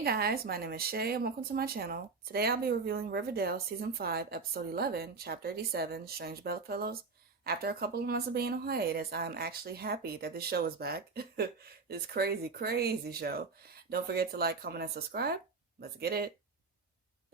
Hey guys, my name is Shay and welcome to my channel. Today I'll be reviewing Riverdale Season 5, Episode 11, Chapter 87, Strange Bedfellows. After a couple of months of being on hiatus, I'm actually happy that this show is back. This crazy show. Don't forget to like, comment, and subscribe. Let's get it.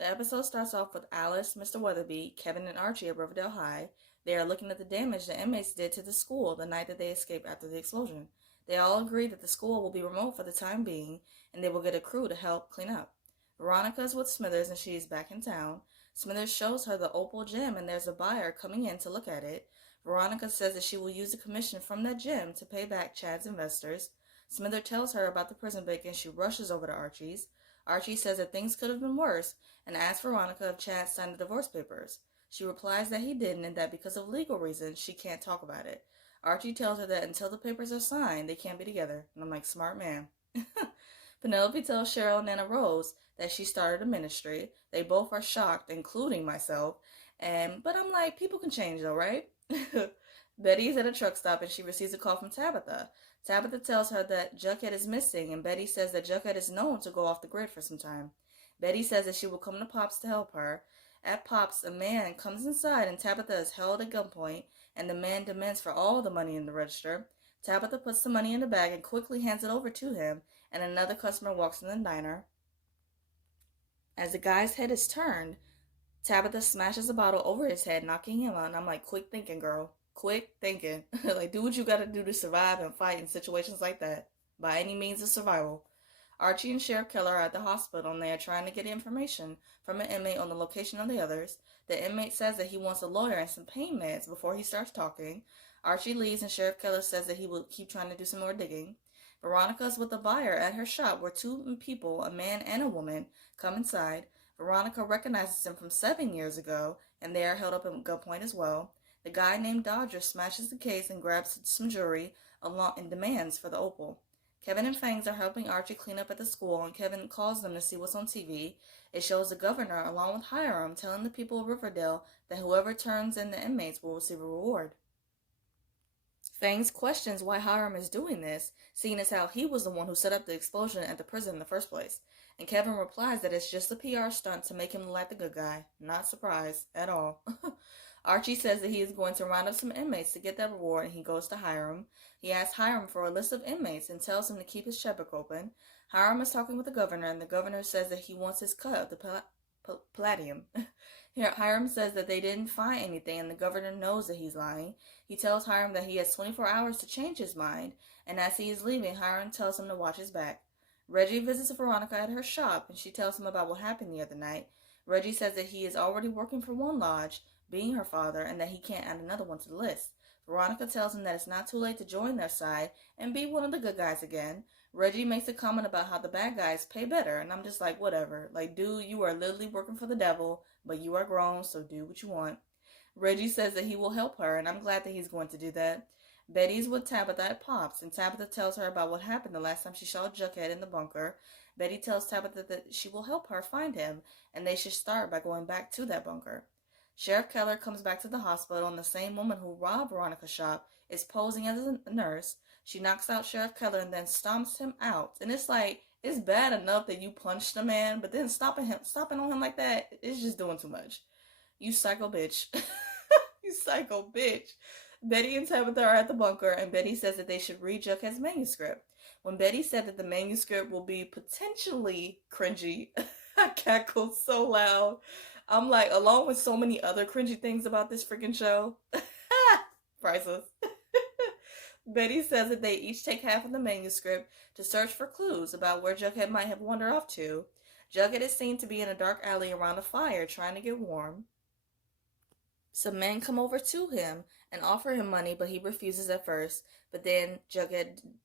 The episode starts off with Alice, Mr. Weatherby, Kevin, and Archie at Riverdale High. They are looking at the damage the inmates did to the school the night that they escaped after the explosion. They all agree that the school will be remote for the time being, and they will get a crew to help clean up. Veronica is with Smithers and she is back in town. Smithers shows her the Opal gem and there's a buyer coming in to look at it. Veronica says that she will use the commission from that gem to pay back Chad's investors. Smithers tells her about the prison break and she rushes over to Archie's. Archie says that things could have been worse and asks Veronica if Chad signed the divorce papers. She replies that he didn't and that because of legal reasons she can't talk about it. Archie tells her that until the papers are signed, they can't be together. And I'm like, smart man. Penelope tells Cheryl and Nana Rose that she started a ministry. They both are shocked, including myself. But I'm like, people can change though, right? Betty is at a truck stop and she receives a call from Tabitha. Tabitha tells her that Jughead is missing and Betty says that Jughead is known to go off the grid for some time. Betty says that she will come to Pop's to help her. At Pop's, a man comes inside and Tabitha is held at gunpoint and the man demands for all the money in the register. Tabitha puts the money in the bag and quickly hands it over to him, and another customer walks in the diner. As the guy's head is turned, Tabitha smashes a bottle over his head, knocking him out, and I'm like, quick thinking, girl. Quick thinking. Like, do what you gotta do to survive and fight in situations like that. By any means of survival. Archie and Sheriff Keller are at the hospital and they are trying to get information from an inmate on the location of the others. The inmate says that he wants a lawyer and some pain meds before he starts talking. Archie leaves and Sheriff Keller says that he will keep trying to do some more digging. Veronica is with a buyer at her shop where two people, a man and a woman, come inside. Veronica recognizes them from 7 years ago and they are held up at gunpoint as well. The guy named Dodger smashes the case and grabs some jewelry along and demands for the opal. Kevin and Fangs are helping Archie clean up at the school, and Kevin calls them to see what's on TV. It shows the governor, along with Hiram, telling the people of Riverdale that whoever turns in the inmates will receive a reward. Fangs questions why Hiram is doing this, seeing as how he was the one who set up the explosion at the prison in the first place. And Kevin replies that it's just a PR stunt to make him look like the good guy. Not surprised at all. Archie says that he is going to round up some inmates to get that reward, and he goes to Hiram. He asks Hiram for a list of inmates and tells him to keep his checkbook open. Hiram is talking with the governor, and the governor says that he wants his cut of the palladium. Hiram says that they didn't find anything, and the governor knows that he's lying. He tells Hiram that he has 24 hours to change his mind, and as he is leaving, Hiram tells him to watch his back. Reggie visits Veronica at her shop, and she tells him about what happened the other night. Reggie says that he is already working for one lodge, being her father, and that he can't add another one to the list. Veronica tells him that it's not too late to join their side and be one of the good guys again. Reggie makes a comment about how the bad guys pay better, and I'm just like, whatever. Like, dude, you are literally working for the devil, but you are grown, so do what you want. Reggie says that he will help her, and I'm glad that he's going to do that. Betty's with Tabitha at Pop's, and Tabitha tells her about what happened the last time she saw Jughead in the bunker. Betty tells Tabitha that she will help her find him, and they should start by going back to that bunker. Sheriff Keller comes back to the hospital, and the same woman who robbed Veronica's shop is posing as a nurse. She knocks out Sheriff Keller and then stomps him out. And it's like, it's bad enough that you punched a man, but then stopping on him like that, it's just doing too much. You psycho bitch. You psycho bitch. Betty and Tabitha are at the bunker, and Betty says that they should read Jughead's manuscript. When Betty said that the manuscript will be potentially cringy, I cackled so loud. I'm like, along with so many other cringy things about this freaking show. Priceless. Betty says that they each take half of the manuscript to search for clues about where Jughead might have wandered off to. Jughead is seen to be in a dark alley around a fire trying to get warm. Some men come over to him and offer him money, but he refuses at first. But then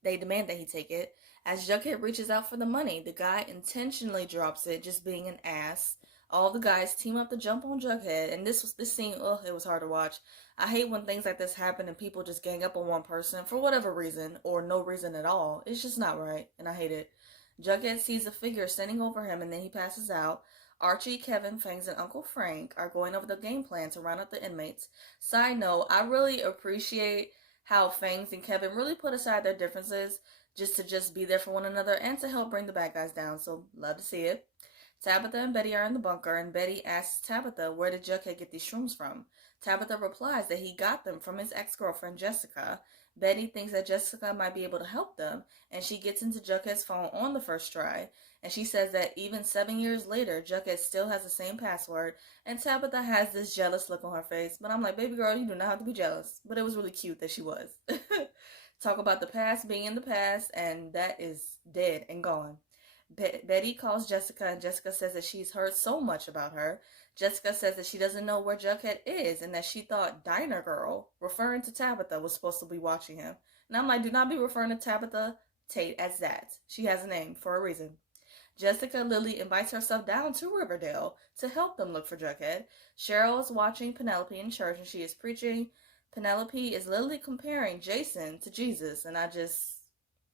they demand that he take it. As Jughead reaches out for the money, the guy intentionally drops it, just being an ass. All the guys team up to jump on Jughead, and this scene, it was hard to watch. I hate when things like this happen and people just gang up on one person for whatever reason, or no reason at all. It's just not right, and I hate it. Jughead sees a figure standing over him, and then he passes out. Archie, Kevin, Fangs, and Uncle Frank are going over the game plan to round up the inmates. Side note, I really appreciate how Fangs and Kevin really put aside their differences just be there for one another and to help bring the bad guys down. So love to see it. Tabitha and Betty are in the bunker, and Betty asks Tabitha where did Jughead get these shrooms from. Tabitha replies that he got them from his ex-girlfriend Jessica. Betty thinks that Jessica might be able to help them, and she gets into Jughead's phone on the first try, and she says that even 7 years later, Jughead still has the same password, and Tabitha has this jealous look on her face, but I'm like, baby girl, you do not have to be jealous, but it was really cute that she was. Talk about the past being in the past, and that is dead and gone. Betty calls Jessica, and Jessica says that she's heard so much about her. Jessica says that she doesn't know where Jughead is and that she thought Diner Girl, referring to Tabitha, was supposed to be watching him. And I'm like, do not be referring to Tabitha Tate as that. She has a name for a reason. Jessica Lily invites herself down to Riverdale to help them look for Jughead. Cheryl is watching Penelope in church and she is preaching. Penelope is literally comparing Jason to Jesus, and I just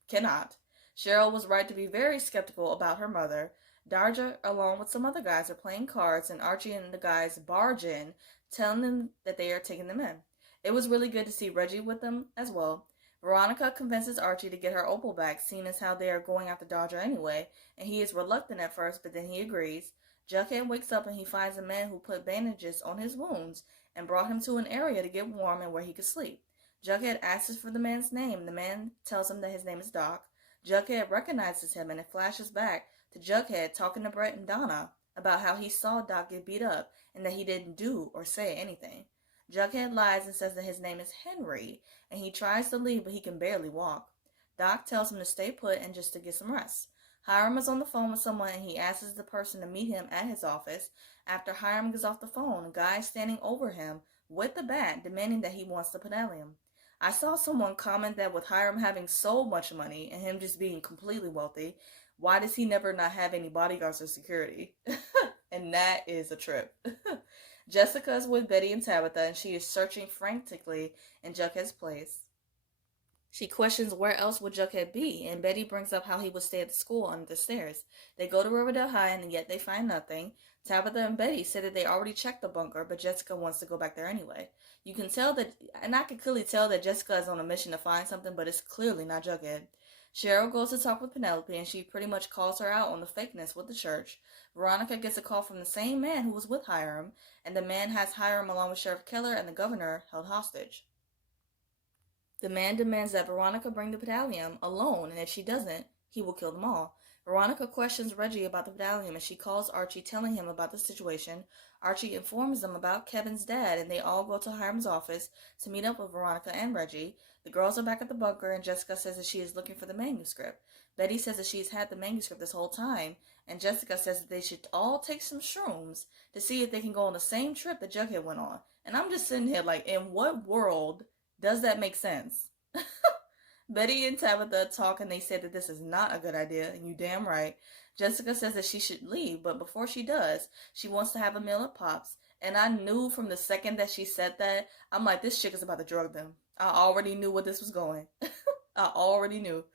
cannot. Cheryl was right to be very skeptical about her mother. Darja, along with some other guys, are playing cards, and Archie and the guys barge in, telling them that they are taking them in. It was really good to see Reggie with them as well. Veronica convinces Archie to get her opal back, seeing as how they are going after Dodger anyway, and he is reluctant at first, but then he agrees. Jughead wakes up and he finds a man who put bandages on his wounds and brought him to an area to get warm and where he could sleep. Jughead asks for the man's name. The man tells him that his name is Doc. Jughead recognizes him, and it flashes back to Jughead talking to Brett and Donna about how he saw Doc get beat up and that he didn't do or say anything. Jughead lies and says that his name is Henry, and he tries to leave, but he can barely walk. Doc tells him to stay put and just to get some rest. Hiram is on the phone with someone, and he asks the person to meet him at his office. After Hiram gets off the phone, a guy is standing over him with the bat, demanding that he wants the pedallium. I saw someone comment that with Hiram having so much money and him just being completely wealthy, why does he never not have any bodyguards or security? And that is a trip. Jessica is with Betty and Tabitha, and she is searching frantically in Jughead's place. She questions where else would Jughead be, and Betty brings up how he would stay at the school under the stairs. They go to Riverdale High, and yet they find nothing. Tabitha and Betty say that they already checked the bunker, but Jessica wants to go back there anyway. You can tell that, and I can clearly tell that Jessica is on a mission to find something, but it's clearly not Jughead. Cheryl goes to talk with Penelope, and she pretty much calls her out on the fakeness with the church. Veronica gets a call from the same man who was with Hiram, and the man has Hiram along with Sheriff Keller and the governor held hostage. The man demands that Veronica bring the pedallium alone, and if she doesn't, he will kill them all. Veronica questions Reggie about the pedallium, and she calls Archie, telling him about the situation. Archie informs them about Kevin's dad, and they all go to Hiram's office to meet up with Veronica and Reggie. The girls are back at the bunker, and Jessica says that she is looking for the manuscript. Betty says that she's had the manuscript this whole time, and Jessica says that they should all take some shrooms to see if they can go on the same trip that Jughead went on. And I'm just sitting here like, in what world does that make sense? Betty and Tabitha talk, and they say that this is not a good idea, and you damn right. Jessica says that she should leave, but before she does, she wants to have a meal at Pop's. And I knew from the second that she said that, I'm like, this chick is about to drug them. I already knew where this was going. I already knew.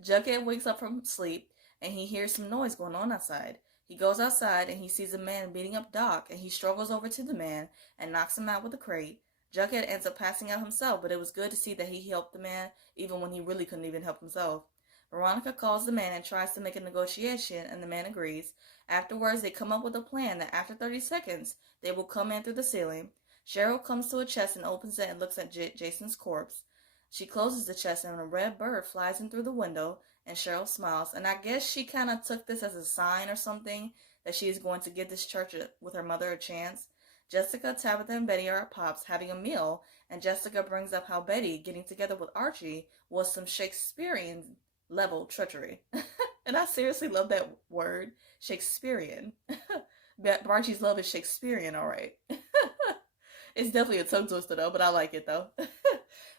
Jughead wakes up from sleep, and he hears some noise going on outside. He goes outside, and he sees a man beating up Doc, and he struggles over to the man and knocks him out with a crate. Jughead ends up passing out himself, but it was good to see that he helped the man even when he really couldn't even help himself. Veronica calls the man and tries to make a negotiation, and the man agrees. Afterwards, they come up with a plan that after 30 seconds, they will come in through the ceiling. Cheryl comes to a chest and opens it and looks at Jason's corpse. She closes the chest, and a red bird flies in through the window, and Cheryl smiles. And I guess she kind of took this as a sign or something that she is going to give this church with her mother a chance. Jessica, Tabitha, and Betty are at Pop's having a meal, and Jessica brings up how Betty getting together with Archie was some Shakespearean-level treachery. And I seriously love that word, Shakespearean. Archie's love is Shakespearean, all right. It's definitely a tongue twister, though, but I like it, though.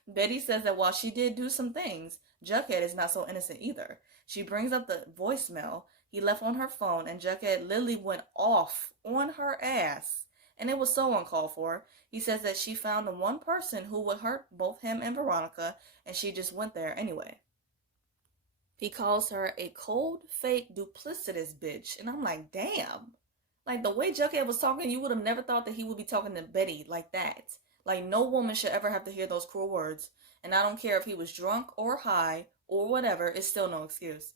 Betty says that while she did do some things, Jughead is not so innocent either. She brings up the voicemail he left on her phone, and Jughead literally went off on her ass. And it was so uncalled for. He says that she found the one person who would hurt both him and Veronica, and she just went there anyway. He calls her a cold, fake, duplicitous bitch. And I'm like, damn. Like, the way Jughead was talking, you would have never thought that he would be talking to Betty like that. Like, no woman should ever have to hear those cruel words. And I don't care if he was drunk or high or whatever, it's still no excuse.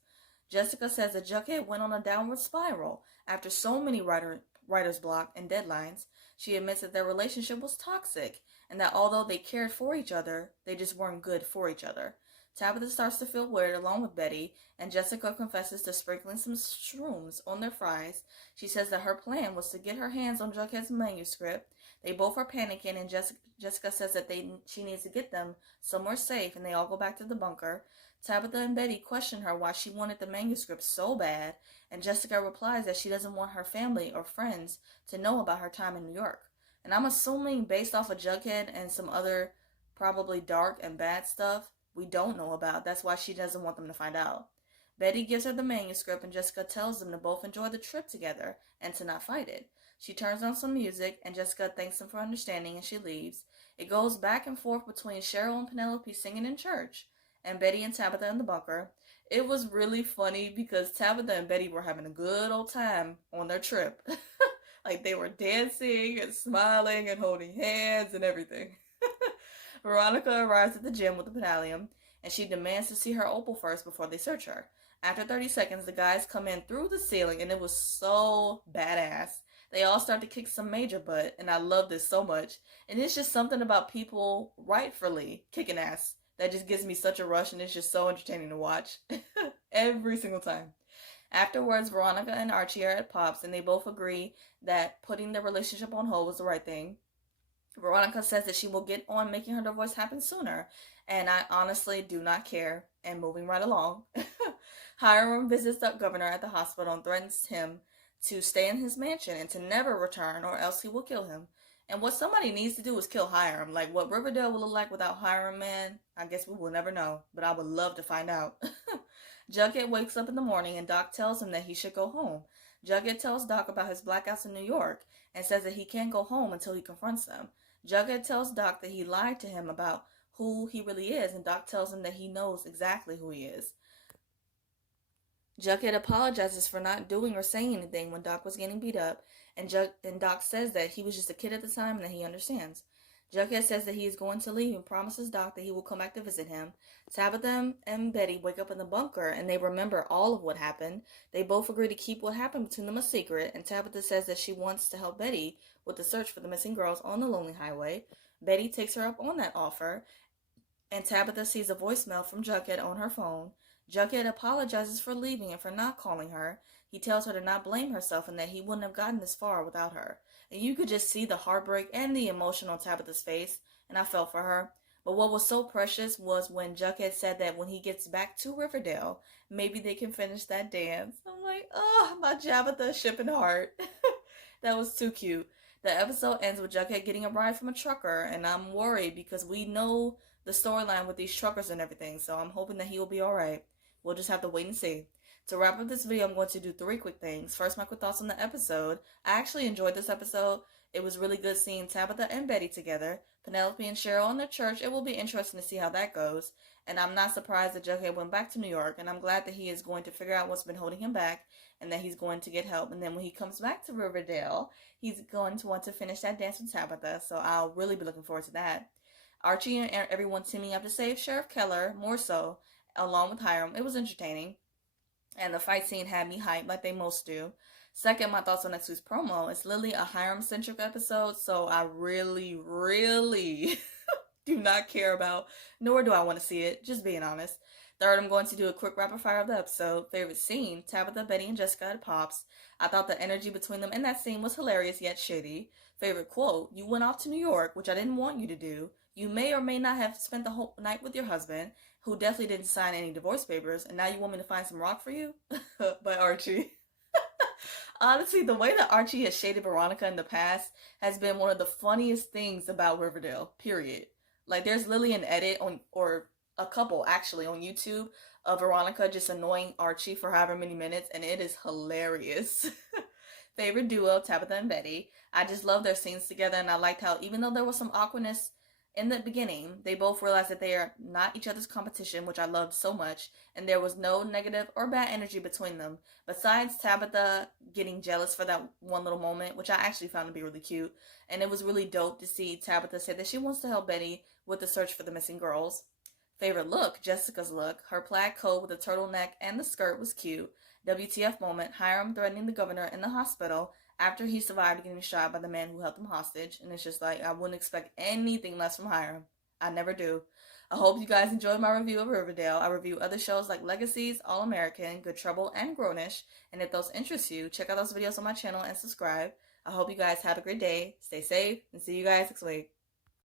Jessica says that Jughead went on a downward spiral after so many writer's block and deadlines. She admits that their relationship was toxic and that although they cared for each other, they just weren't good for each other. Tabitha starts to feel weird along with Betty, and Jessica confesses to sprinkling some shrooms on their fries. She says that her plan was to get her hands on Jughead's manuscript. They both are panicking, and Jessica says that she needs to get them somewhere safe, and they all go back to the bunker. Tabitha and Betty question her why she wanted the manuscript so bad, and Jessica replies that she doesn't want her family or friends to know about her time in New York. And I'm assuming, based off of Jughead and some other probably dark and bad stuff we don't know about, that's why she doesn't want them to find out. Betty gives her the manuscript, and Jessica tells them to both enjoy the trip together and to not fight it. She turns on some music, and Jessica thanks them for understanding, and she leaves. It goes back and forth between Cheryl and Penelope singing in church, and Betty and Tabitha in the bunker. It was really funny because Tabitha and Betty were having a good old time on their trip. Like, they were dancing and smiling and holding hands and everything. Veronica arrives at the gym with the Pedalium, and she demands to see her opal first before they search her. After 30 seconds, the guys come in through the ceiling, and it was so badass. They all start to kick some major butt, and I love this so much. And it's just something about people rightfully kicking ass that just gives me such a rush, and it's just so entertaining to watch. Every single time. Afterwards, Veronica and Archie are at Pop's, and they both agree that putting their relationship on hold was the right thing. Veronica says that she will get on making her divorce happen sooner, and I honestly do not care. And moving right along. Hiram visits the governor at the hospital and threatens him to stay in his mansion and to never return, or else he will kill him. And what somebody needs to do is kill Hiram. Like, what Riverdale will look like without Hiram, man, I guess we will never know, but I would love to find out. Jughead wakes up in the morning, and Doc tells him that he should go home. Jughead tells Doc about his blackouts in New York and says that he can't go home until he confronts them. Jughead tells Doc that he lied to him about who he really is, and Doc tells him that he knows exactly who he is. Jughead apologizes for not doing or saying anything when Doc was getting beat up, and Doc says that he was just a kid at the time and that he understands. Jughead says that he is going to leave and promises Doc that he will come back to visit him. Tabitha and Betty wake up in the bunker, and they remember all of what happened. They both agree to keep what happened between them a secret, and Tabitha says that she wants to help Betty with the search for the missing girls on the Lonely Highway. Betty takes her up on that offer, and Tabitha sees a voicemail from Jughead on her phone. Jughead apologizes for leaving and for not calling her. He tells her to not blame herself and that he wouldn't have gotten this far without her. And you could just see the heartbreak and the emotion on Tabitha's face, and I felt for her. But what was so precious was when Jughead said that when he gets back to Riverdale, maybe they can finish that dance. I'm like, oh, my Tabitha shipping heart. That was too cute. The episode ends with Jughead getting a ride from a trucker, and I'm worried because we know the storyline with these truckers and everything, so I'm hoping that he will be alright. We'll just have to wait and see. To wrap up this video, I'm going to do 3 quick things. First, my quick thoughts on the episode. I actually enjoyed this episode. It was really good seeing Tabitha and Betty together. Penelope and Cheryl in the church. It will be interesting to see how that goes. And I'm not surprised that Jughead went back to New York. And I'm glad that he is going to figure out what's been holding him back and that he's going to get help. And then when he comes back to Riverdale, he's going to want to finish that dance with Tabitha. So I'll really be looking forward to that. Archie and everyone teaming up to save Sheriff Keller, more so, along with Hiram. It was entertaining. And the fight scene had me hyped like they most do. Second, my thoughts on next week's promo. It's literally a Hiram-centric episode, so I really, really do not care about, nor do I want to see it, just being honest. Third, I'm going to do a quick rapid fire of the episode. Favorite scene, Tabitha, Betty, and Jessica at Pops. I thought the energy between them in that scene was hilarious yet shitty. Favorite quote, you went off to New York, which I didn't want you to do. You may or may not have spent the whole night with your husband, who definitely didn't sign any divorce papers, and now you want me to find some rock for you? By Archie. Honestly, the way that Archie has shaded Veronica in the past has been one of the funniest things about Riverdale, period. Like, there's literally an edit on, or a couple actually, on YouTube of Veronica just annoying Archie for however many minutes, and it is hilarious. Favorite duo, Tabitha and Betty. I just love their scenes together, and I liked how, even though there was some awkwardness in the beginning, they both realized that they are not each other's competition, which I loved so much, and there was no negative or bad energy between them, besides Tabitha getting jealous for that one little moment, which I actually found to be really cute. And it was really dope to see Tabitha say that she wants to help Betty with the search for the missing girls. Favorite look, Jessica's look. Her plaid coat with the turtleneck and the skirt was cute. WTF moment, Hiram threatening the governor in the hospital after he survived getting shot by the man who held him hostage. And it's just like, I wouldn't expect anything less from Hiram. I never do. I hope you guys enjoyed my review of Riverdale. I review other shows like Legacies, All American, Good Trouble, and Grownish. And if those interest you, check out those videos on my channel and subscribe. I hope you guys have a great day, stay safe, and see you guys next week.